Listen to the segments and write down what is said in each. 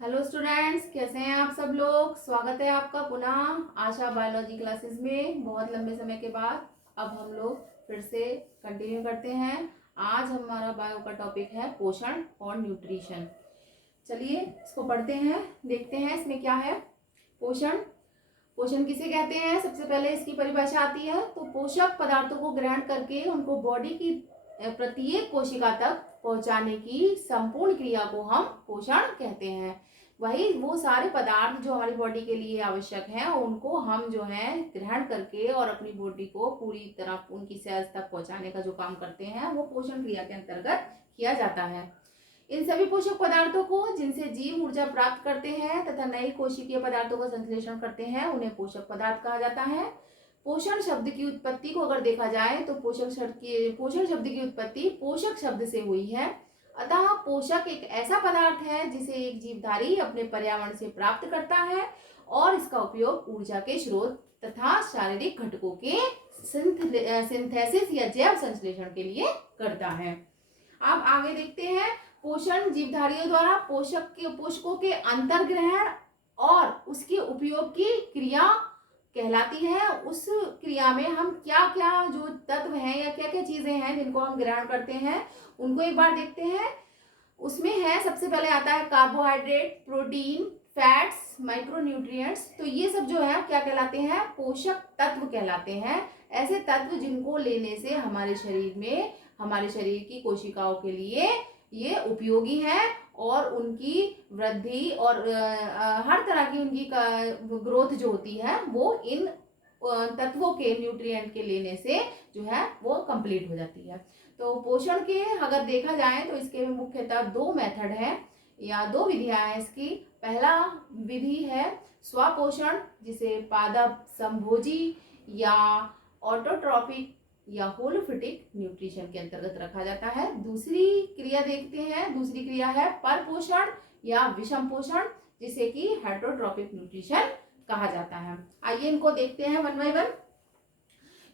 Hello students, कैसे हैं आप सब लोग। स्वागत है आपका पुनः आशा बायोलॉजी क्लासेस में। बहुत लंबे समय के बाद अब हम लोग फिर से कंटिन्यू करते हैं। आज हमारा बायो का टॉपिक है पोषण और न्यूट्रिशन। चलिए इसको पढ़ते हैं, देखते हैं इसमें क्या है। पोषण पोषण किसे कहते हैं, सबसे पहले इसकी परिभाषा आती है। तो पोषक पदार्थों को ग्रहण करके उनको बॉडी की प्रत्येक कोशिका तक पहुंचाने की संपूर्ण क्रिया को हम पोषण कहते हैं। वही वो सारे पदार्थ जो हमारी बॉडी के लिए आवश्यक हैं उनको हम जो है ग्रहण करके और अपनी बॉडी को पूरी तरह उनकी सेल्स तक पहुंचाने का जो काम करते हैं वो पोषण क्रिया के अंतर्गत किया जाता है। इन सभी पोषक पदार्थों को जिनसे जीव ऊर्जा प्राप्त करते हैं तथा नई कोशिकीय पदार्थों का संश्लेषण करते हैं उन्हें पोषक पदार्थ कहा जाता है। पोषण शब्द की उत्पत्ति को अगर देखा जाए तो पोषण शब्द की उत्पत्ति पोषक शब्द से हुई है। अतः पोषक एक ऐसा पदार्थ है जिसे एक जीवधारी अपने पर्यावरण से प्राप्त करता है और इसका उपयोग ऊर्जा के स्रोत तथा शारीरिक घटकों के सिंथेसिस या जैव संश्लेषण के लिए करता है। अब आगे देखते हैं। पोषण जीवधारियों द्वारा पोषकों के अंतर्ग्रहण और उसके उपयोग की क्रिया कहलाती है। उस क्रिया में हम क्या क्या जो तत्व हैं या क्या क्या चीजें हैं जिनको हम ग्रहण करते हैं उनको एक बार देखते हैं। उसमें है, सबसे पहले आता है कार्बोहाइड्रेट, प्रोटीन, फैट्स, माइक्रोन्यूट्रिएंट्स। तो ये सब जो है क्या कहलाते हैं, पोषक तत्व कहलाते हैं। ऐसे तत्व जिनको लेने से हमारे शरीर की कोशिकाओं के लिए ये उपयोगी है और उनकी वृद्धि और हर तरह की उनकी ग्रोथ जो होती है वो इन तत्वों के न्यूट्रिएंट के लेने से जो है वो कंप्लीट हो जाती है। तो पोषण के अगर देखा जाए तो इसके मुख्यतः दो मेथड है या दो विधियां हैं इसकी। पहला विधि है स्वपोषण, जिसे पादप संभोजी या ऑटोट्रॉपिक या होलोफिटिक न्यूट्रिशन के अंतर्गत रखा जाता है। दूसरी क्रिया देखते हैं, दूसरी क्रिया है परपोषण या विषम पोषण, जिसे कि हेटरोट्रॉपिक न्यूट्रिशन कहा जाता है। आइए इनको देखते हैं वन बाय वन।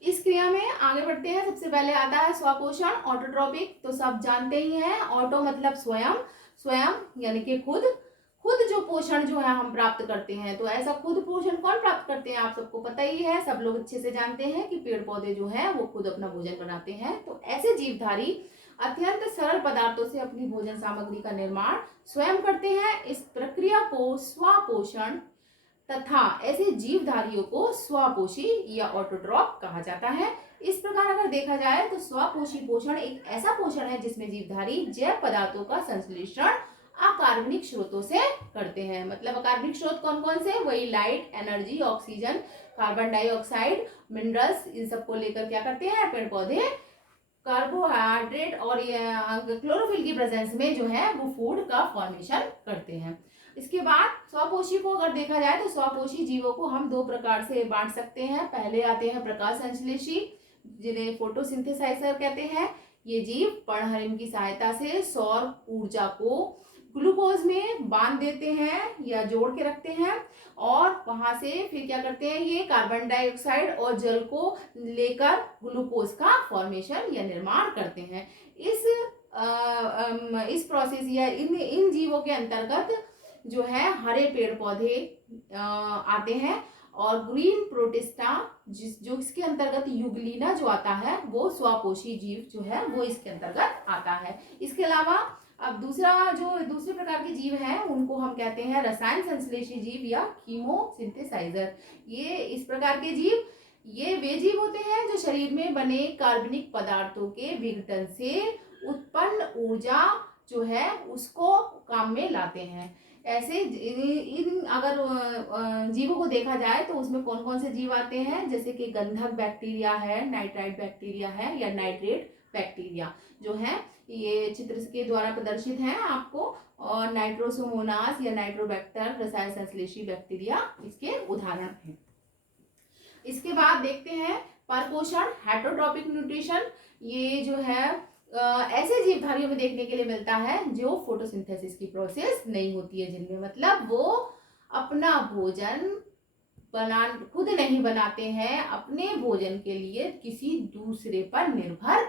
इस क्रिया में आगे बढ़ते हैं। सबसे पहले आता है स्वपोषण, ऑटोट्रॉपिक। तो सब जानते ही हैं, ऑटो मतलब स्वयं, स्वयं यानी कि खुद जो पोषण जो है हम प्राप्त करते हैं। तो ऐसा खुद पोषण कौन प्राप्त करते हैं आप सबको पता ही है, सब लोग अच्छे से जानते हैं कि पेड़ पौधे जो है वो खुद अपना भोजन बनाते हैं। तो ऐसे जीवधारी अत्यंत सरल पदार्थों से अपनी भोजन सामग्री का निर्माण स्वयं करते हैं। इस प्रक्रिया को स्वपोषण तथा ऐसे जीवधारियों को स्वपोषी या ऑटोट्रॉप कहा जाता है। इस प्रकार अगर देखा जाए तो स्वपोषी पोषण एक ऐसा पोषण है जिसमें जीवधारी जैव पदार्थों का संश्लेषण अकार्बनिक स्रोतों से करते हैं। मतलब अकार्बनिक स्रोत कौन कौन से, वही light, energy, oxygen, carbon dioxide, minerals, इन सबको लेकर क्या करते हैं पेड़ पौधे कार्बोहाइड्रेट और क्लोरोफिल की प्रेजेंस में जो है वो फूड का फॉर्मेशन करते हैं। इसके बाद स्वपोषी को अगर देखा जाए तो स्वपोषी जीवों को हम दो प्रकार से बांट सकते हैं। पहले आते हैं प्रकाश संश्लेषी, जिन्हें फोटोसिंथेसाइजर कहते हैं। ये जीव पर्णहरिण की सहायता से सौर ऊर्जा को ग्लूकोज में बांध देते हैं या जोड़ के रखते हैं और वहां से फिर क्या करते हैं, ये कार्बन डाइऑक्साइड और जल को लेकर ग्लूकोज का फॉर्मेशन या निर्माण करते हैं। इस प्रोसेस या इन जीवों के अंतर्गत जो है हरे पेड़ पौधे आते हैं और ग्रीन प्रोटिस्टा जो इसके अंतर्गत युगलीना जो आता है वो स्वपोषी जीव जो है वो इसके अंतर्गत आता है। इसके अलावा अब दूसरे प्रकार के जीव हैं उनको हम कहते हैं रसायन संश्लेषी जीव या कीमोसिंथेसाइजर। ये इस प्रकार के जीव ये वे जीव होते हैं जो शरीर में बने कार्बनिक पदार्थों के विघटन से उत्पन्न ऊर्जा जो है उसको काम में लाते हैं। ऐसे इन अगर जीवों को देखा जाए तो उसमें कौन कौन से जीव आते हैं, जैसे कि गंधक बैक्टीरिया है, नाइट्राइट बैक्टीरिया है या नाइट्रेट बैक्टीरिया जो है ये चित्र के द्वारा प्रदर्शित है आपको। और नाइट्रोसोमोनास या नाइट्रोबैक्टर रसायन संश्लेषी बैक्टीरिया इसके उदाहरण हैं। इसके बाद देखते हैं परपोषण, हेटरोट्रॉपिक न्यूट्रिशन। ये जो है ऐसे जीवधारियों में देखने के लिए मिलता है जो फोटोसिंथेसिस की प्रोसेस नहीं होती है, जिनमें मतलब वो अपना भोजन खुद नहीं बनाते हैं, अपने भोजन के लिए किसी दूसरे पर निर्भर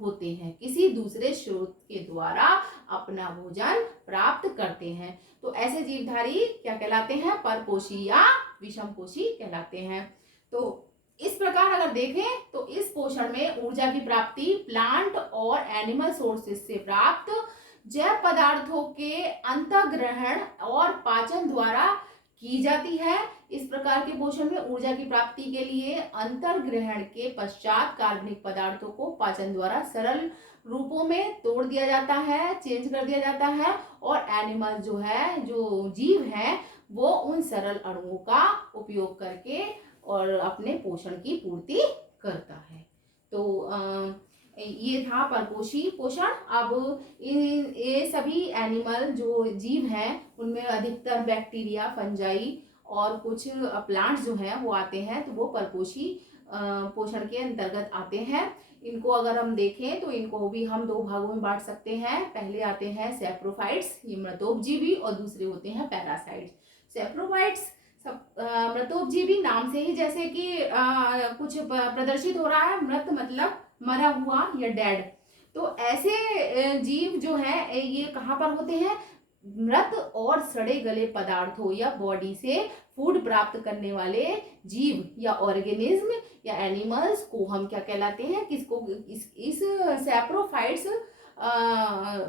होते हैं, किसी दूसरे स्रोत के द्वारा अपना भोजन प्राप्त करते हैं। तो ऐसे जीवधारी क्या कहलाते हैं? परपोषी या विषमपोषी कहलाते हैं। तो इस प्रकार अगर देखें तो इस पोषण में ऊर्जा की प्राप्ति प्लांट और एनिमल सोर्सेज से प्राप्त जैव पदार्थों के अंतःग्रहण और पाचन द्वारा की जाती है। इस प्रकार के पोषण में ऊर्जा की प्राप्ति के लिए अंतर्ग्रहण के पश्चात कार्बनिक पदार्थों को पाचन द्वारा सरल रूपों में तोड़ दिया जाता है, चेंज कर दिया जाता है, और एनिमल जो है, जो जीव है, वो उन सरल अणुओं का उपयोग करके और अपने पोषण की पूर्ति करता है। तो ये था परपोषी पोषण। अब ये सभी एनिमल जो जीव हैं उनमें अधिकतर बैक्टीरिया, फंजाई और कुछ प्लांट्स जो हैं वो आते हैं, तो वो परपोषी पोषण के अंतर्गत आते हैं। इनको अगर हम देखें तो इनको भी हम दो भागों में बांट सकते हैं। पहले आते हैं सैप्रोफाइट्स, ये मृतोपजीवी, और दूसरे होते हैं पैरासाइट्स। सैप्रोफाइट्स मृतोपजीवी नाम से ही जैसे कि कुछ प्रदर्शित हो रहा है, मृत मतलब मरा हुआ या डेड। तो ऐसे जीव जो है ये कहाँ पर होते हैं? मृत और सड़े गले पदार्थों या बॉडी से फूड प्राप्त करने वाले जीव या ऑर्गेनिज्म या एनिमल्स को हम क्या कहलाते हैं? किसको? इस सैप्रोफाइट्स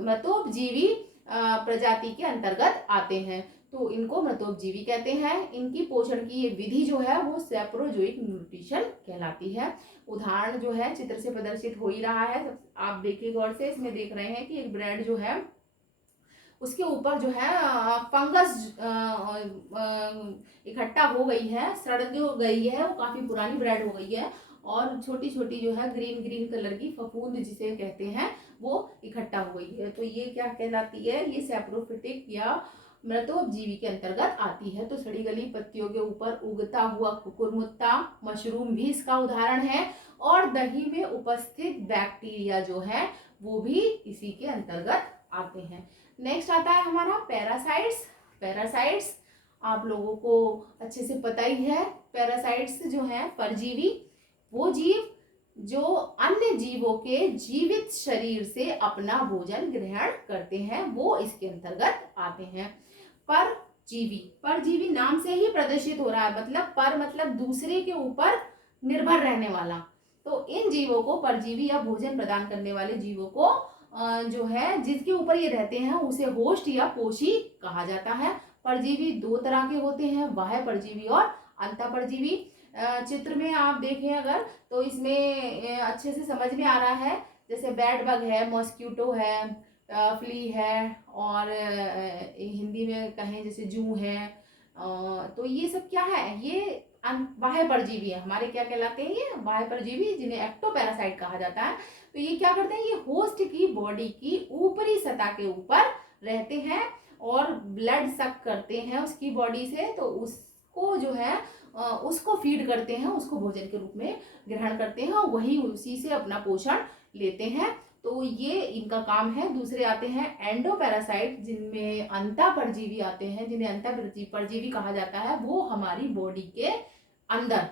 मृतोपजीवी प्रजाति के अंतर्गत आते हैं, तो इनको मृतोपजीवी कहते हैं। इनकी पोषण की ये विधि जो है वो सैप्रोजोइक न्यूट्रिशन कहलाती है। उदाहरण जो है चित्र से प्रदर्शित हो ही रहा है, आप देखिए गौर से, इसमें देख रहे हैं कि एक ब्रेड जो है उसके ऊपर जो है फंगस इकट्ठा हो गई है, सड़ जो गई है, वो काफी पुरानी ब्रेड हो गई है, और छोटी छोटी जो है ग्रीन ग्रीन कलर की फफूंद जिसे कहते हैं वो इकट्ठा हो गई है। तो ये क्या कहलाती है? ये सैप्रोफिटिक या मृतोपजीवी के अंतर्गत आती है। तो सड़ी गली पत्तियों के ऊपर उगता हुआ कुकुरमुत्ता, मशरूम भी इसका उदाहरण है, और दही में उपस्थित बैक्टीरिया जो है वो भी इसी के अंतर्गत आते हैं। नेक्स्ट आता है हमारा पैरासाइट्स। पैरासाइट्स आप लोगों को अच्छे से पता ही है। पैरासाइट्स जो है परजीवी, वो जीव जो अन्य जीवों के जीवित शरीर से अपना भोजन ग्रहण करते हैं, वो इसके अंतर्गत आते हैं। परजीवी, परजीवी नाम से ही प्रदर्शित हो रहा है, मतलब पर मतलब दूसरे के ऊपर निर्भर रहने वाला। तो इन जीवों को परजीवी या भोजन प्रदान करने वाले जीवों को जो है जिसके ऊपर ये रहते हैं उसे होस्ट या पोषी कहा जाता है। परजीवी दो तरह के होते हैं, बाह्य परजीवी और अंतःपरजीवी। चित्र में आप देखें अगर तो इसमें अच्छे से समझ में आ रहा है, जैसे बेड बग है, मॉस्क्यूटो है, फ्ली है, और हिंदी में कहें जैसे जू है। तो ये सब क्या है? ये बाह्य परजीवी है हमारे, क्या कहलाते हैं? ये बाह्य परजीवी, जिन्हें एक्टोपैरासाइट कहा जाता है। तो ये क्या करते हैं? ये होस्ट की बॉडी की ऊपरी सतह के ऊपर रहते हैं और ब्लड सक करते हैं उसकी बॉडी से, तो उसको जो है उसको फीड करते हैं, उसको भोजन के रूप में ग्रहण करते हैं, और वही उसी से अपना पोषण लेते हैं। तो ये इनका काम है। दूसरे आते हैं एंडोपैरासाइट, जिनमें अंतःपरजीवी आते हैं, जिन्हें अंतःपरजीवी कहा जाता है। वो हमारी बॉडी के अंदर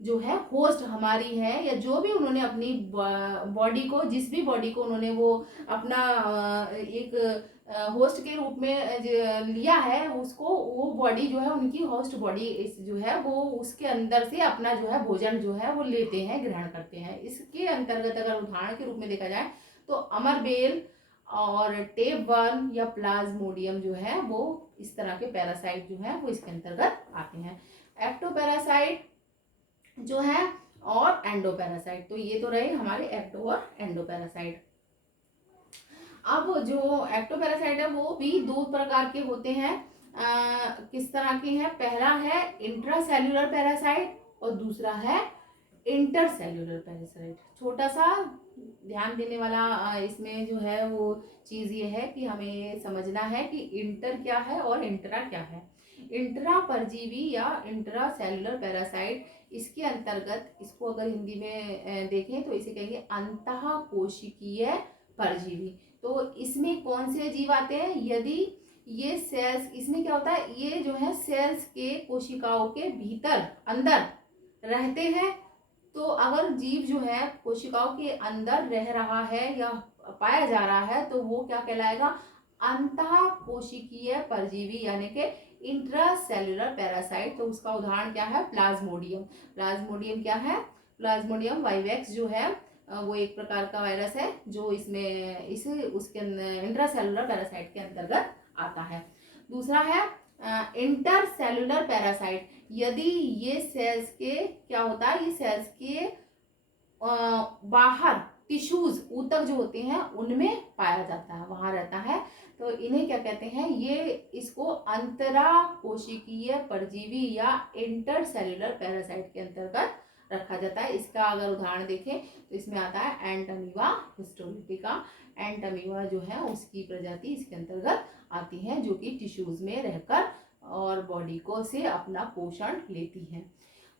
जो है होस्ट हमारी है, या जो भी उन्होंने अपनी बॉडी को, जिस भी बॉडी को उन्होंने वो अपना एक होस्ट के रूप में लिया है, उसको वो बॉडी जो है उनकी होस्ट बॉडी जो है वो उसके अंदर से अपना जो है भोजन जो है वो लेते हैं, ग्रहण करते हैं। इसके अंतर्गत अगर उदाहरण के रूप में देखा जाए तो अमरबेल और टेपवर्म या प्लाज्मोडियम जो है वो इस तरह के पैरासाइट जो है वो इसके अंतर्गत आते हैं। एक्टोपैरासाइट जो है और एंडोपैरासाइट, तो ये तो रहे हमारे एक्टो और एंडोपैरासाइट। अब जो एक्टोपैरासाइट है वो भी दो प्रकार के होते हैं। किस तरह के हैं? पहला है इंट्रासेल्यूलर पैरासाइट और दूसरा है इंटरसेल्यूलर पैरासाइट। छोटा सा ध्यान देने वाला इसमें जो है वो चीज़ ये है कि हमें समझना है कि इंटर क्या है और इंट्रा क्या है। इंट्रा परजीवी या इंट्रासेल्यूलर पैरासाइट, इसके अंतर्गत इसको अगर हिंदी में देखें तो इसे कहेंगे अंतःकोशिकीय परजीवी। तो इसमें कौन से जीव आते हैं? यदि ये सेल्स, इसमें क्या होता है, ये जो है सेल्स के कोशिकाओं के भीतर अंदर रहते हैं, तो अगर जीव जो है कोशिकाओं के अंदर रह रहा है या पाया जा रहा है तो वो क्या कहलाएगा, अंतः कोशिकीय परजीवी यानी कि इंट्रासेल्युलर पैरासाइट। तो उसका उदाहरण क्या है, प्लाज्मोडियम। प्लाज्मोडियम क्या है, प्लाज्मोडियम वाइवेक्स जो है वो एक प्रकार का वायरस है जो इसमें उसके इंट्रासेल्युलर पैरासाइट के अंतर्गत आता है। दूसरा है इंटरसेल्युलर पैरासाइट। यदि ये सेल्स के क्या होता है, ये सेल्स के बाहर टिश्यूज ऊतक जो होते हैं उनमें पाया जाता है, वहां रहता है, तो इन्हें क्या कहते हैं, ये इसको अंतरा कोशिकीय परजीवी या इंटरसेल्युलर पैरासाइट के अंतर्गत रखा जाता है। इसका अगर उदाहरण देखें तो इसमें आता है एंटमीबा हिस्टोलिटिका। एंटमीबा जो है उसकी प्रजाति इसके अंतर्गत आती है जो कि टिश्यूज में रहकर और बॉडी को से अपना पोषण लेती है।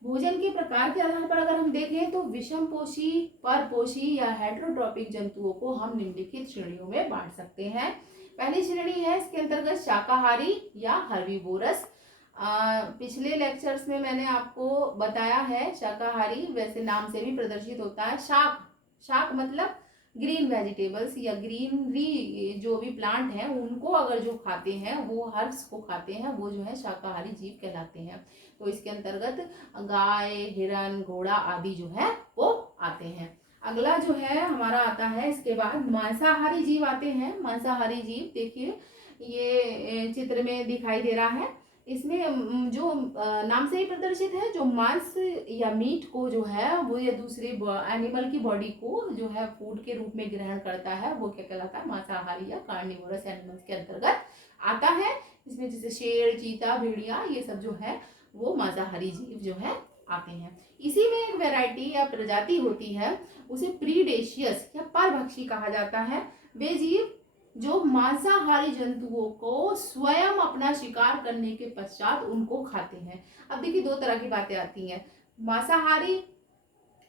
भोजन के प्रकार के आधार पर अगर हम देखें तो विषमपोषी, परपोषी या हेटेरोट्रॉपिक जंतुओं को हम निम्नलिखित श्रेणियों में बांट सकते हैं। पहली श्रेणी है इसके अंतर्गत शाकाहारी या हर्बीवोरस। पिछले लेक्चर्स में मैंने आपको बताया है शाकाहारी वैसे नाम से भी प्रदर्शित होता है। शाक मतलब ग्रीन वेजिटेबल्स या ग्रीनरी जो भी प्लांट हैं उनको अगर जो खाते हैं, वो हर्ब्स को खाते हैं, वो जो है शाकाहारी जीव कहलाते हैं। तो इसके अंतर्गत गाय, हिरन, घोड़ा आदि जो है वो आते हैं। अगला जो है हमारा आता है इसके बाद मांसाहारी जीव आते हैं। मांसाहारी जीव देखिए ये चित्र में दिखाई दे रहा है। इसमें जो नाम से ही प्रदर्शित है, जो मांस या मीट को जो है वो या दूसरे एनिमल की बॉडी को जो है फूड के रूप में ग्रहण करता है, वो क्या कहलाता है, मांसाहारी या कार्निवोरस एनिमल्स के अंतर्गत आता है। इसमें जैसे शेर, चीता, भेड़िया ये सब जो है वो मांसाहारी जीव जो है आते हैं। इसी में एक वैरायटी या प्रजाति होती है, उसे प्रीडेशियस या परभक्षी कहा जाता है। वे जीव जो मांसाहारी जंतुओं को स्वयं अपना शिकार करने के पश्चात उनको खाते हैं। अब देखिए दो तरह की बातें आती हैं, मांसाहारी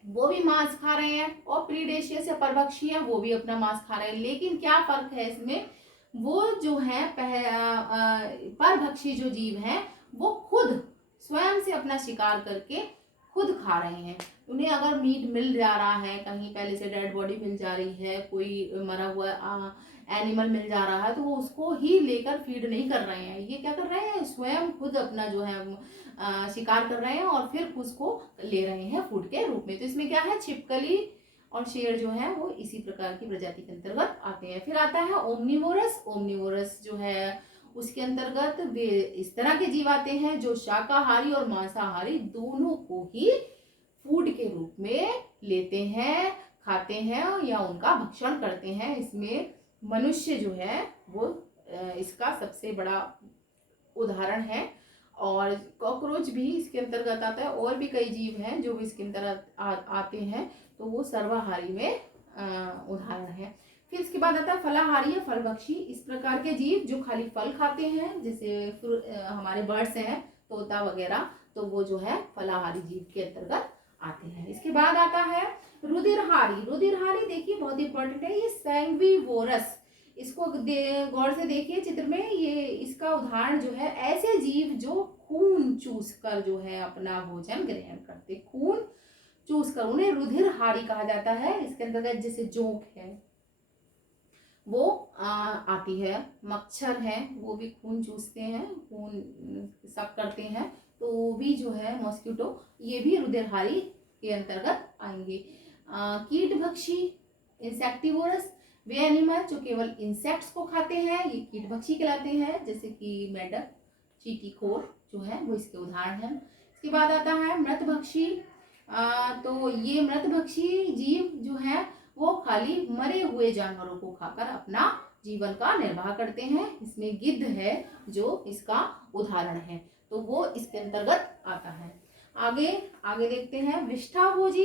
वो भी मांस खा रहे हैं और प्रीडेशियस या परभक्षी है वो भी अपना मांस खा रहे हैं, लेकिन क्या फर्क है इसमें, वो जो है परभक्षी जो जीव हैं वो खुद स्वयं से अपना शिकार करके खुद खा रहे हैं। उन्हें अगर मीट मिल जा रहा है, कहीं पहले से डेड बॉडी मिल जा रही है, कोई मरा हुआ एनिमल मिल जा रहा है, तो वो उसको ही लेकर फीड नहीं कर रहे हैं, ये क्या कर रहे हैं, स्वयं खुद अपना जो है शिकार कर रहे हैं और फिर उसको ले रहे हैं फूड के रूप में। तो इसमें क्या है, छिपकली और शेर जो है वो इसी प्रकार की प्रजाति के अंतर्गत आते हैं। फिर आता है ओमनिवोरस। ओमनिवोरस जो है उसके अंतर्गत वे इस तरह के जीव आते हैं जो शाकाहारी और मांसाहारी दोनों को ही फूड के रूप में लेते हैं, खाते हैं या उनका भक्षण करते हैं। इसमें मनुष्य जो है वो इसका सबसे बड़ा उदाहरण है और कॉकरोच भी इसके अंतर्गत आता है। और भी कई जीव हैं जो इसके अंतर्गत आते हैं, तो वो सर्वाहारी में उदाहरण है। फिर इसके बाद आता है फलाहारी या फलभक्षी। इस प्रकार के जीव जो खाली फल खाते हैं, जैसे हमारे बर्ड्स हैं, तोता वगैरह, तो वो जो है फलाहारी जीव के अंतर्गत आते हैं। इसके बाद आता है रुधिरहारी। रुधिरहारी देखिए बहुत इंपॉर्टेंट है, ये सैंग्विवोरस। इसको गौर से देखिए चित्र में, ये इसका उदाहरण जो है ऐसे जीव जो खून चूस कर जो है अपना भोजन ग्रहण करते, खून चूस कर, उन्हें रुधिरहारी कहा जाता है। इसके अंतर्गत जैसे जोंक है वो आती है, मच्छर है वो भी खून चूसते हैं, खून सब करते हैं, तो वो भी जो है मॉस्किटो, ये भी रुधिरहारी के अंतर्गत आएंगे। कीटभक्षी इंसेक्टिवोरस, वे एनिमल जो केवल इंसेक्ट्स को खाते हैं, ये कीटभक्षी कहलाते हैं, जैसे कि मेढक, चींटीखोर जो है वो इसके उदाहरण हैं। इसके बाद आता है मृतभक्षी। तो ये मृतभक्षी जीव जो है वो खाली मरे हुए जानवरों को खाकर अपना जीवन का निर्वाह करते हैं। इसमें गिद्ध है जो इसका उदाहरण है, तो वो इसके अंतर्गत आता है। आगे देखते हैं विष्ठाभोजी।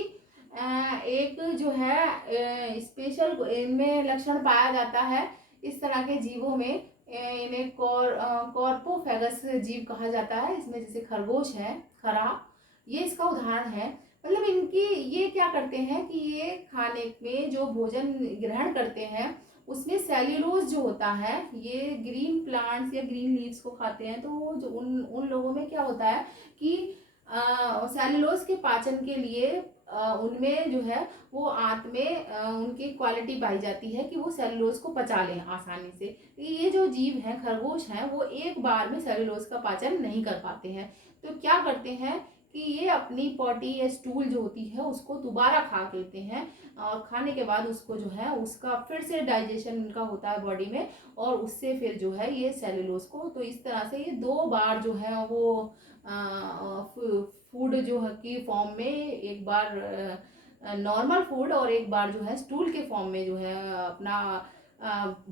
एक जो है स्पेशल इनमें लक्षण पाया जाता है, इस तरह के जीवों में इन्हें कॉर्पोफेगस जीव कहा जाता है। इसमें जैसे खरगोश है, खरा, ये इसका उदाहरण है। मतलब इनकी ये क्या करते हैं कि ये खाने में जो भोजन ग्रहण करते हैं उसमें सेल्यूलोज जो होता है, ये ग्रीन प्लांट्स या ग्रीन लीव्स को खाते हैं, तो जो उन लोगों में क्या होता है कि सेलुलोज के पाचन के लिए उनमें जो है वो आंत में उनकी क्वालिटी पाई जाती है कि वो सेलुलोज को पचा लें आसानी से। ये जो जीव हैं, खरगोश हैं, वो एक बार में सेलुलोज का पाचन नहीं कर पाते हैं। तो क्या करते हैं कि ये अपनी पॉटी या स्टूल जो होती है उसको दोबारा खा लेते हैं, और खाने के बाद उसको जो है उसका फिर से डाइजेशन उनका होता है बॉडी में, और उससे फिर जो है ये सेलुलोज को, तो इस तरह से ये 2 बार जो है वो फूड जो है की फॉर्म में, एक बार नॉर्मल फूड और एक बार जो है स्टूल के फॉर्म में जो है अपना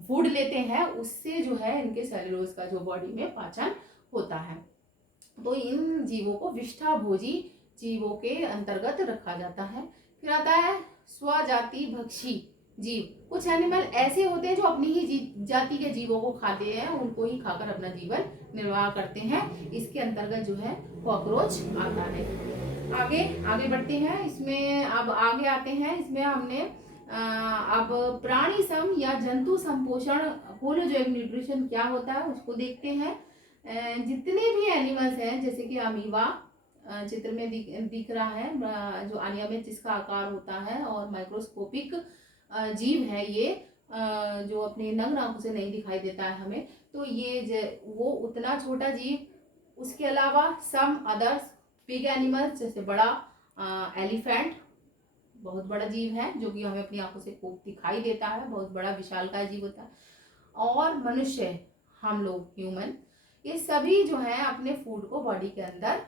फूड लेते हैं, उससे जो है इनके सेलुलोज का जो बॉडी में पाचन होता है। तो इन जीवों को विष्ठाभोजी जीवों के अंतर्गत रखा जाता है। फिर आता है स्वजाति भक्षी जीव। कुछ एनिमल ऐसे होते हैं जो अपनी ही जाति के जीवों को खाते हैं, उनको ही खाकर अपना जीवन निर्वाह करते हैं। इसके अंतर्गत जो है कॉकरोच आता है। आगे आगे बढ़ते हैं, इसमें अब आगे आते हैं, इसमें हमने अब प्राणी सम या जंतु संपोषण होलोजोइक न्यूट्रिशन क्या होता है उसको देखते हैं। जितने भी एनिमल्स हैं, जैसे कि अमीबा चित्र में दिख रहा है, जो अनियमित जिसका आकार होता है और माइक्रोस्कोपिक जीव है ये, जो अपने नग्न आंखों से नहीं दिखाई देता है हमें, तो ये वो उतना छोटा जीव। उसके अलावा सम अदर्स बिग एनिमल्स, जैसे बड़ा एलिफेंट, बहुत बड़ा जीव है जो कि हमें अपनी आंखों से खूब दिखाई देता है, बहुत बड़ा विशालकाय जीव होता है। और मनुष्य, हम लोग ह्यूमन, ये सभी जो है अपने फूड को बॉडी के अंदर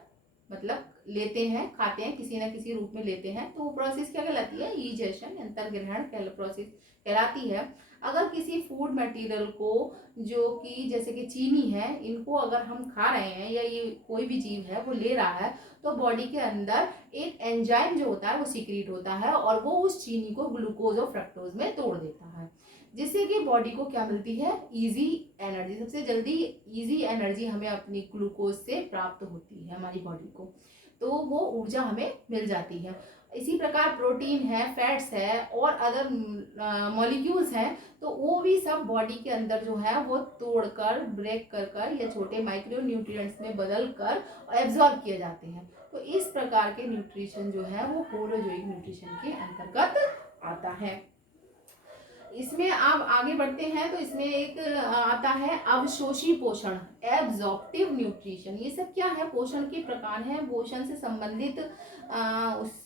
मतलब लेते हैं, खाते हैं, किसी ना किसी रूप में लेते हैं। तो वो प्रोसेस क्या कहलाती है? ईजेशन, अंतर्ग्रहण प्रोसेस कहलाती है। अगर किसी फूड मटेरियल को, जो कि जैसे कि चीनी है, इनको अगर हम खा रहे हैं या ये कोई भी जीव है वो ले रहा है, तो बॉडी के अंदर एक एंजाइम जो होता है वो सीक्रेट होता है और वो उस चीनी को ग्लूकोज और फ्रक्टोज में तोड़ देता है, जिससे कि बॉडी को क्या मिलती है? Easy energy. सबसे जल्दी इजी एनर्जी हमें अपनी ग्लूकोज से प्राप्त होती है हमारी बॉडी को, तो वो ऊर्जा हमें मिल जाती है। इसी प्रकार प्रोटीन है, फैट्स है और अदर मॉलिक्यूल्स हैं, तो वो भी सब बॉडी के अंदर जो है वो तोड़कर, ब्रेक कर कर या छोटे माइक्रो न्यूट्रिएंट्स में बदल कर एब्जॉर्ब किए जाते हैं। तो इस प्रकार के न्यूट्रिशन जो है वो होलोजोइक न्यूट्रिशन के अंतर्गत आता है। इसमें आप आगे बढ़ते हैं तो इसमें एक आता है अवशोषी पोषण, एब्जॉर्प्टिव न्यूट्रिशन। ये सब क्या है? पोषण के प्रकार हैं, पोषण से संबंधित उस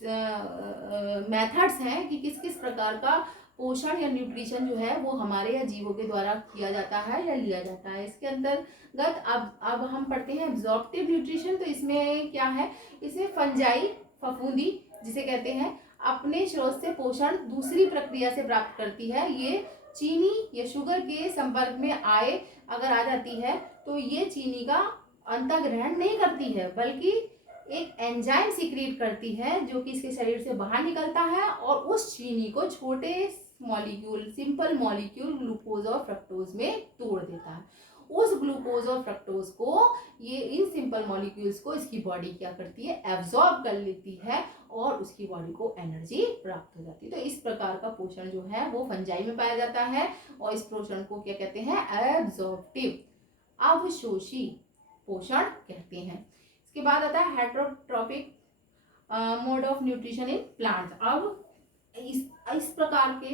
मेथड्स हैं कि किस किस प्रकार का पोषण या न्यूट्रिशन जो है वो हमारे या जीवों के द्वारा किया जाता है या लिया जाता है। इसके अंतर्गत अब हम पढ़ते हैं एब्जॉर्प्टिव न्यूट्रिशन। तो इसमें क्या है? इसमें फंजाई, फफूंदी जिसे कहते हैं, अपने स्रोत से पोषण दूसरी प्रक्रिया से प्राप्त करती है। ये चीनी या शुगर के संपर्क में अगर आ जाती है तो ये चीनी का अंतःग्रहण नहीं करती है, बल्कि एक एंजाइम सीक्रेट करती है जो कि इसके शरीर से बाहर निकलता है और उस चीनी को छोटे मॉलिक्यूल, सिंपल मॉलिक्यूल ग्लूकोज और फ्रक्टोज में तोड़ देता है। उस ग्लूकोज और फ्रक्टोज को, ये इन सिंपल मॉलिक्यूल्स को इसकी बॉडी क्या करती है? एब्जॉर्ब कर लेती है और उसकी बॉडी को एनर्जी प्राप्त हो जाती है। तो इस प्रकार का पोषण जो है वो फंजाई में पाया जाता है और इस पोषण को क्या कहते हैं? एब्जॉर्प्टिव, अवशोषी पोषण कहते हैं। इसके बाद आता है heterotrophic mode of nutrition in plant. अब इस प्रकार के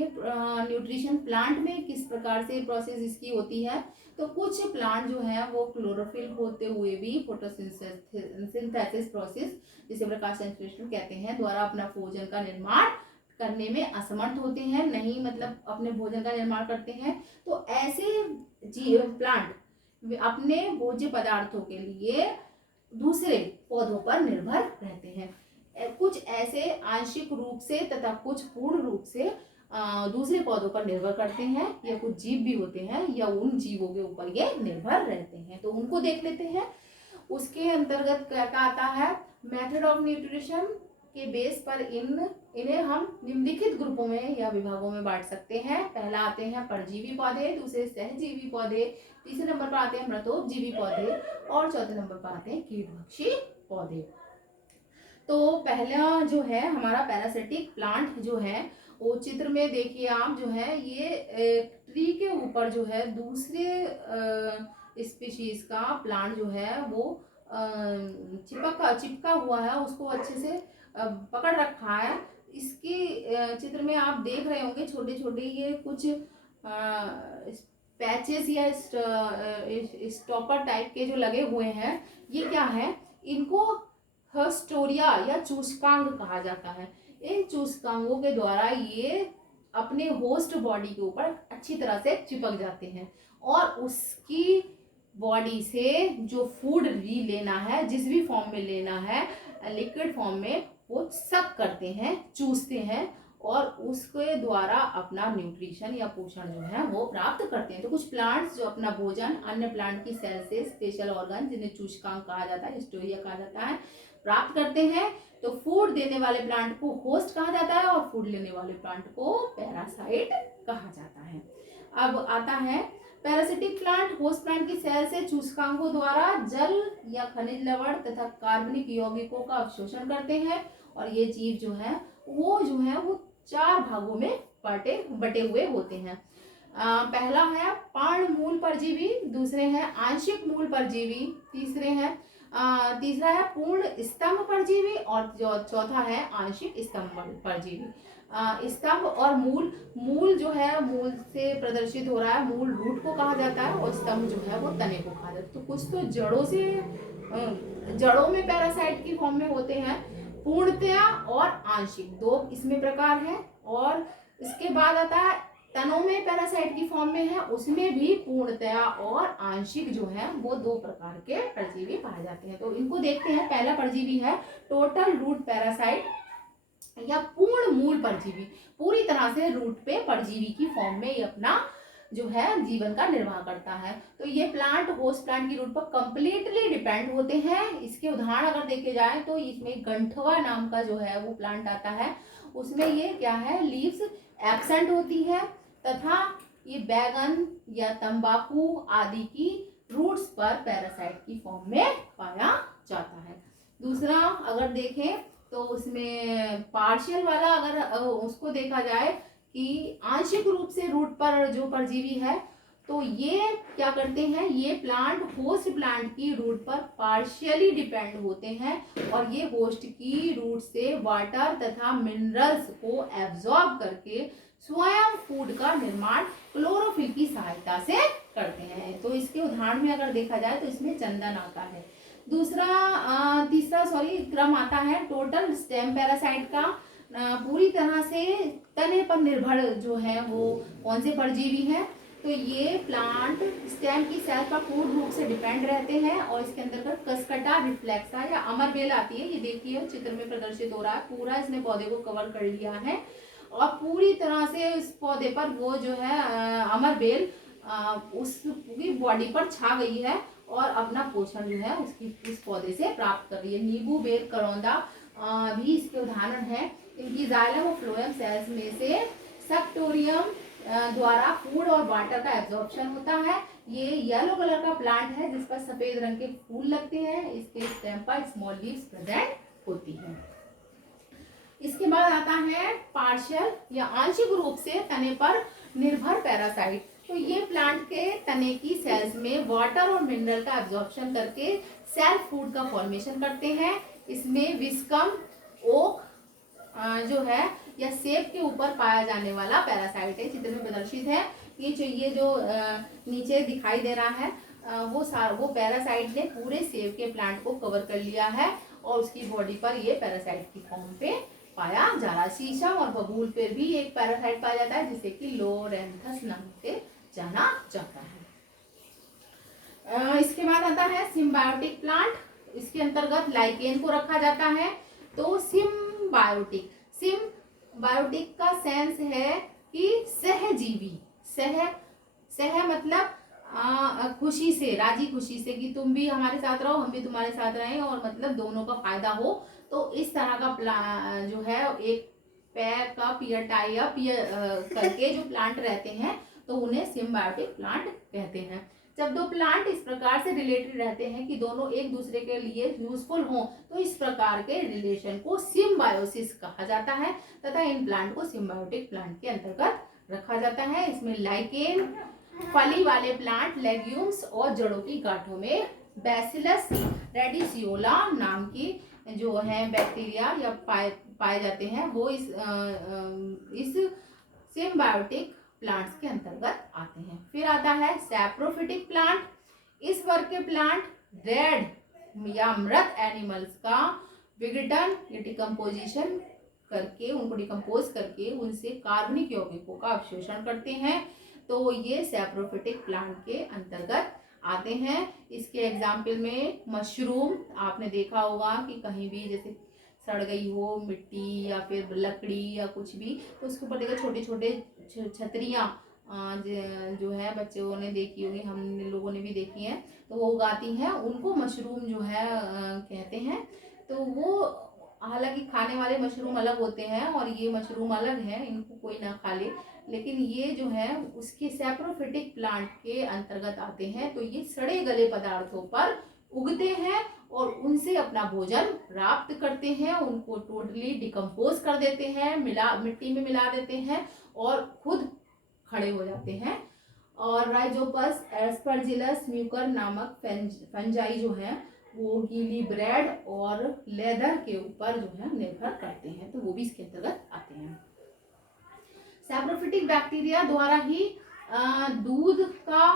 न्यूट्रिशन प्लांट में किस प्रकार से प्रोसेस इसकी होती है? तो कुछ प्लांट जो है वो क्लोरोफिल होते हुए भी फोटोसिंथेसिस प्रोसेस, जिसे प्रकाश संश्लेषण कहते हैं, द्वारा अपना भोजन का निर्माण करने में असमर्थ होते हैं, नहीं मतलब अपने भोजन का निर्माण करते हैं। तो ऐसे प्लांट अपने भोज्य पदार्थों के लिए दूसरे पौधों पर निर्भर रहते हैं। कुछ ऐसे आंशिक रूप से तथा कुछ पूर्ण रूप से दूसरे पौधों पर निर्भर करते हैं, या कुछ जीव भी होते हैं या उन जीवों के ऊपर ये निर्भर रहते हैं, तो उनको देख लेते हैं। उसके अंतर्गत क्या आता है? मेथड ऑफ न्यूट्रिशन के बेस पर इन्हें हम निम्नलिखित ग्रुपों में या विभागों में बांट सकते हैं। पहला आते हैं परजीवी पौधे, दूसरे सहजीवी पौधे, तीसरे नंबर पर आते हैं मृतोपजीवी पौधे और चौथे नंबर पर आते हैं कीटभक्षी पौधे। तो पहला जो है हमारा पैरासिटिक प्लांट जो है, वो चित्र में देखिए आप, जो है ये ट्री के ऊपर जो है दूसरे स्पीशीज का प्लांट जो है वो चिपका हुआ है, उसको अच्छे से पकड़ रखा है। इसकी चित्र में आप देख रहे होंगे छोटे छोटे ये कुछ पैचेस या स्टॉपर टाइप के जो लगे हुए हैं, ये क्या है, इनको हस्टोरिया या चूसकांग कहा जाता है। इन चूसकांगों के द्वारा ये अपने होस्ट बॉडी के ऊपर अच्छी तरह से चिपक जाते हैं और उसकी बॉडी से जो फूड भी लेना है, जिस भी फॉर्म में लेना है, लिक्विड फॉर्म में, वो सक करते हैं, चूसते हैं और उसके द्वारा अपना न्यूट्रिशन या पोषण जो है वो प्राप्त करते हैं। तो कुछ प्लांट्स जो अपना भोजन अन्य प्लांट की सेल से स्पेशल ऑर्गन, जिन्हें चूसकांग कहा जाता है, हिस्टोरिया कहा जाता है, प्राप्त करते हैं। तो फूड देने वाले प्लांट को होस्ट कहा जाता है और फूड लेने वाले प्लांट को पैरासाइट कहा जाता है। अब आता है पैरासिटिक प्लांट। होस्ट प्लांट की सेल से चूसकांगों द्वारा जल या खनिज लवण तथा कार्बनिक यौगिकों का अवशोषण करते हैं और ये जीव जो है वो 4 भागों में बटे हुए होते हैं। पहला है पर्णमूल परजीवी, दूसरे हैं आंशिक मूल परजीवी, तीसरा है पूर्ण स्तंभ परजीवी और चौथा है आंशिक स्तंभ परजीवी। स्तंभ और मूल जो है, मूल से प्रदर्शित हो रहा है, मूल रूट को कहा जाता है और स्तंभ जो है वो तने को कहा जाता है। तो कुछ तो जड़ों में पैरासाइट की फॉर्म में होते हैं, पूर्णतया और आंशिक, 2 इसमें प्रकार हैं। और इसके बाद आता है तनों में पैरासाइट की फॉर्म में है, उसमें भी पूर्णतया और आंशिक जो है वो 2 प्रकार के परजीवी पाए जाते हैं। तो इनको देखते हैं। पहला परजीवी है टोटल रूट पैरासाइट या पूर्ण मूल परजीवी। पूरी तरह से रूट पे परजीवी की फॉर्म में ये अपना जो है जीवन का निर्वाह करता है। तो ये प्लांट होस्ट प्लांट की रूट पर कंप्लीटली डिपेंड होते हैं। इसके उदाहरण अगर देखे जाए तो इसमें गंठवा नाम का जो है वो प्लांट आता है, उसमें ये क्या है, लीव्स एब्सेंट होती है तथा ये बैगन या तंबाकू आदि की रूट्स पर पैरासाइट की फॉर्म में पाया जाता है। दूसरा अगर देखें तो उसमें पार्शियल वाला अगर उसको देखा जाए कि आंशिक रूप से रूट पर जो परजीवी है, तो ये क्या करते हैं, ये प्लांट होस्ट प्लांट की रूट पर पार्शियली डिपेंड होते हैं और ये होस्ट की रूट से वाटर तथा मिनरल्स को एब्जॉर्ब करके स्वयं फूड का निर्माण क्लोरोफिल की सहायता से करते हैं। तो इसके उदाहरण में अगर देखा जाए तो इसमें चंदन आता है। तीसरा क्रम आता है टोटल स्टेम पैरासाइट का। पूरी तरह से तने पर निर्भर जो है वो कौन से परजीवी हैं, तो ये प्लांट स्टेम की सेल पर पूर्ण रूप से डिपेंड रहते हैं और इसके अंतर्गत कसकटा, रिफ्लेक्सा या अमरबेल आती है। ये देखिए चित्र में प्रदर्शित हो रहा है, पूरा इसने पौधे को कवर कर लिया है और पूरी तरह से इस पौधे पर वो जो है अमरबेल उसकी बॉडी पर छा गई है और अपना पोषण जो है उसकी उस पौधे से प्राप्त कर रही है। नींबू, बेर, करौंदा भी इसके उदाहरण है। इनकी जाइलम और फ्लोएम सेल्स में से सक्टोरियम द्वारा फूड और वाटर का एब्जॉर्प्शन होता है। ये येलो कलर का प्लांट है जिस पर सफेद रंग के फूल लगते हैं। इसके स्टेम पर स्मॉल लीव्स प्रेजेंट होती हैं। इसके बाद आता है पार्शियल या आंशिक रूप से तने पर निर्भर पैरासाइट। तो ये प्लांट के तने की सेल्स में वाटर और मिनरल का एब्जॉर्प्शन करके सेल्फ फूड का फॉर्मेशन करते हैं। इसमें विस्कम ओक जो है या सेब के ऊपर पाया जाने वाला पैरासाइट है, चित्र में प्रदर्शित है। ये जो नीचे दिखाई दे रहा है वो पैरासाइट ने पूरे सेब के प्लांट को कवर कर लिया है और उसकी बॉडी पर ये पैरासाइट की फॉर्म पे पाया जा रहा है। शीशम और बबूल पर भी एक पैरासाइट पाया जाता है जिसे कि लोरेंथस नाम से जाना जाता है। इसके बाद आता है सिम्बायोटिक प्लांट। इसके अंतर्गत लाइकेन को रखा जाता है। तो सिम्बायोटिक का सेंस है कि सहजीवी, सह मतलब खुशी से, राजी खुशी से कि तुम भी हमारे साथ रहो, हम भी तुम्हारे साथ रहें और मतलब दोनों का फायदा हो। तो इस तरह का जो है एक पैर का पियर टाइप करके जो प्लांट रहते हैं तो उन्हें सिम्बायोटिक प्लांट कहते हैं। जब 2 प्लांट इस प्रकार से रिलेटेड रहते हैं कि दोनों एक दूसरे के लिए यूजफुल हों, तो इस प्रकार के रिलेशन को सिम्बायोसिस कहा जाता है तथा इन प्लांट को सिम्बायोटिक प्लांट के अंतर्गत रखा जाता है। इसमें लाइकेन फली वाले प्लांट लेग्यूम्स और जड़ों की गांठों में बैसिलस रेडिसियोला नाम की जो है बैक्टीरिया या पाए जाते हैं, वो इस सिम्बायोटिक प्लांट्स के अंतर्गत आते हैं। फिर आता है सैप्रोफिटिक प्लांट। इस वर्ग के प्लांट डेड या मृत एनिमल्स का विघटन या डिकम्पोजिशन करके, उनको डिकम्पोज करके उनसे कार्बनिक यौगिकों का अवशोषण करते हैं। तो ये सैप्रोफिटिक प्लांट के अंतर्गत आते हैं। इसके एग्जाम्पल में मशरूम, आपने देखा होगा कि कहीं भी जैसे सड़ गई हो मिट्टी या फिर लकड़ी या कुछ भी, तो उसके ऊपर देखो छोटे छोटे छतरियाँ जो है बच्चों ने देखी होगी, हम लोगों ने भी देखी हैं, तो वो उगाती हैं, उनको मशरूम जो है कहते हैं। तो वो हालांकि खाने वाले मशरूम अलग होते हैं और ये मशरूम अलग है, इनको कोई ना खा ले, लेकिन ये जो है उसके सैप्रोफिटिक प्लांट के अंतर्गत आते हैं। तो ये सड़े गले पदार्थों पर उगते हैं और उनसे अपना भोजन प्राप्त करते हैं, उनको टोटली डिकम्पोज कर देते हैं, मिट्टी में मिला देते हैं और खुद खड़े हो जाते हैं। और राइजोपस एस्परजिलस म्यूकर नामक फंजाई जो है वो गीली ब्रेड और लेदर के ऊपर जो है निर्भर करते हैं, तो वो भी इसके अंतर्गत आते हैं। सैप्रोफिटिक बैक्टीरिया द्वारा ही दूध का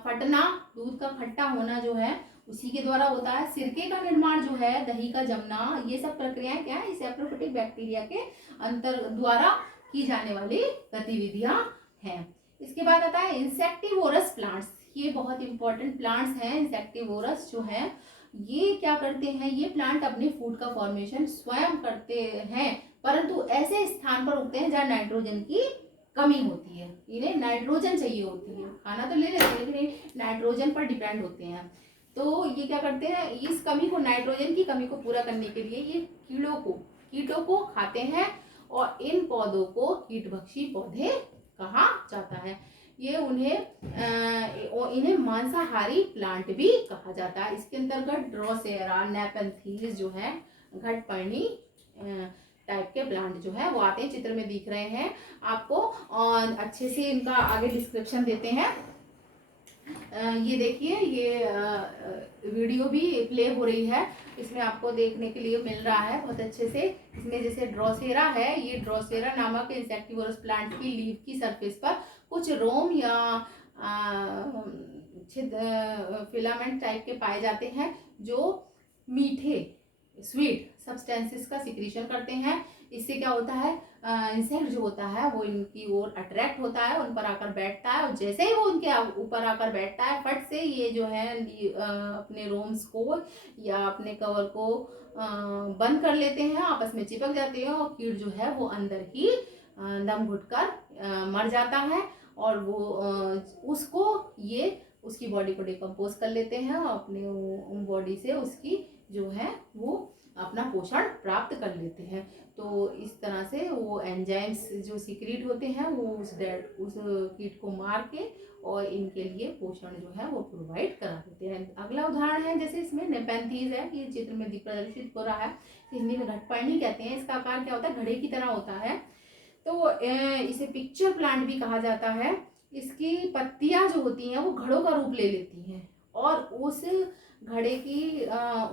फटना, दूध का खट्टा होना जो है उसी के द्वारा होता है। सिरके का निर्माण जो है, दही का जमना, ये सब प्रक्रियाएं क्या है, इस सैप्रोफिटिक बैक्टीरिया के द्वारा की जाने वाली गतिविधियां हैं। इसके बाद आता है इंसेक्टिवोरस प्लांट्स। ये बहुत इंपॉर्टेंट प्लांट्स हैं। इंसेक्टिवोरस जो है ये क्या करते हैं, ये प्लांट अपने फूड का फॉर्मेशन स्वयं करते हैं, परंतु ऐसे स्थान पर उगते हैं जहाँ नाइट्रोजन की कमी होती है। इन्हें नाइट्रोजन चाहिए होती है, खाना तो ले लेते हैं लेकिन नाइट्रोजन पर डिपेंड होते हैं। तो ये क्या करते हैं, इस कमी को, नाइट्रोजन की कमी को पूरा करने के लिए ये कीटों को खाते हैं और इन पौधों को कीटभक्षी पौधे कहा जाता है। ये इन्हें मांसाहारी प्लांट भी कहा जाता है। इसके अंतर्गत ड्रोसेरा, नेपेंथीज जो है घटपर्णी टाइप के प्लांट जो है वो आते हैं, चित्र में दिख रहे हैं आपको, और अच्छे से इनका आगे डिस्क्रिप्शन देते हैं। ये देखिए, ये वीडियो भी प्ले हो रही है, इसमें आपको देखने के लिए मिल रहा है बहुत अच्छे से। इसमें जैसे ड्रोसेरा है, ये ड्रोसेरा नामक इंसेक्टिवोरस प्लांट की लीव की सरफेस पर कुछ रोम या फिलामेंट टाइप के पाए जाते हैं जो मीठे स्वीट सब्सटेंसेस का सिक्रीशन करते हैं। इससे क्या होता है, इंसेक्ट जो होता है वो इनकी ओर अट्रैक्ट होता है, उन पर आकर बैठता है, और जैसे ही वो उनके ऊपर आकर बैठता है, फट से ये जो है अपने रोम्स को या अपने कवर को बंद कर लेते हैं, आपस में चिपक जाते हैं और कीट जो है वो अंदर ही दम घुटकर मर जाता है, और वो उसको ये उसकी बॉडी को डिकम्पोज कर लेते हैं और अपने बॉडी से उसकी जो है वो अपना पोषण प्राप्त कर लेते हैं। तो इस तरह से वो एंजाइम्स जो सीक्रेट होते हैं वो उस कीट को मार के और इनके लिए पोषण जो है वो प्रोवाइड करा देते हैं। अगला उदाहरण है, जैसे इसमें नेपेंथीज है, ये चित्र में प्रदर्शित हो रहा है, हिंदी में घटपर्णी कहते हैं। इसका आकार क्या होता है, घड़े की तरह होता है, तो इसे पिक्चर प्लांट भी कहा जाता है। इसकी पत्तियां जो होती हैं वो घड़ों का रूप ले लेती हैं और उस घड़े की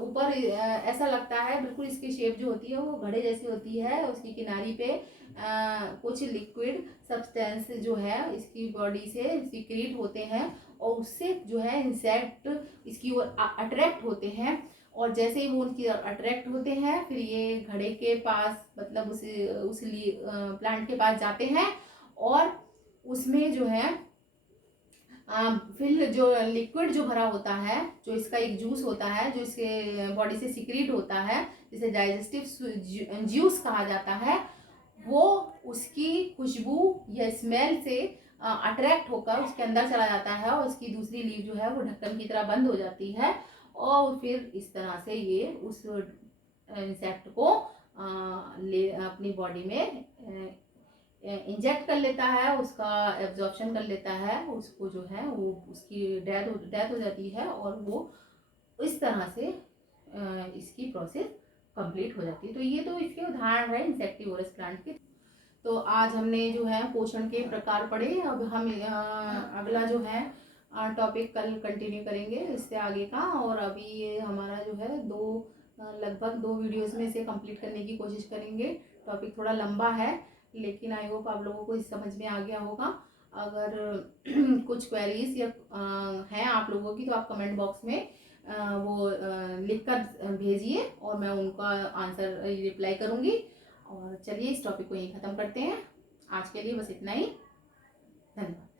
ऊपर ऐसा लगता है, बिल्कुल इसकी शेप जो होती है वो घड़े जैसी होती है। उसकी किनारी पे कुछ लिक्विड सब्सटेंस जो है इसकी बॉडी से सीक्रेट होते हैं और उससे जो है इंसेक्ट इसकी ओर अट्रैक्ट होते हैं, और जैसे ही वो उनकी अट्रैक्ट होते हैं फिर ये घड़े के पास, मतलब उस प्लांट के पास जाते हैं और उसमें जो है फिर जो लिक्विड जो भरा होता है, जो इसका एक जूस होता है जो इसके बॉडी से सीक्रेट होता है, जिसे डाइजेस्टिव जूस कहा जाता है, वो उसकी खुशबू या स्मेल से अट्रैक्ट होकर उसके अंदर चला जाता है और उसकी दूसरी लीव जो है वो ढक्कन की तरह बंद हो जाती है और फिर इस तरह से ये उस इंसेक्ट को अपनी बॉडी में इंजेक्ट कर लेता है, उसका एब्जॉर्प्शन कर लेता है, उसको जो है वो उसकी डेथ हो जाती है और वो इस तरह से इसकी प्रोसेस कंप्लीट हो जाती है। तो ये तो इसके उदाहरण है इंसेक्टिवोरस प्लांट के। तो आज हमने जो है पोषण के प्रकार पढ़े। अब हम अगला जो है टॉपिक कल कंटिन्यू करेंगे इससे आगे का। और अभी ये हमारा जो है लगभग 2 वीडियोस में इसे कंप्लीट करने की कोशिश करेंगे। टॉपिक थोड़ा लंबा है, लेकिन आई होप आप लोगों को इस समझ में आ गया होगा। अगर कुछ क्वेरीज या हैं आप लोगों की, तो आप कमेंट बॉक्स में वो लिख कर भेजिए और मैं उनका आंसर रिप्लाई करूँगी। और चलिए इस टॉपिक को यहीं ख़त्म करते हैं। आज के लिए बस इतना ही। धन्यवाद।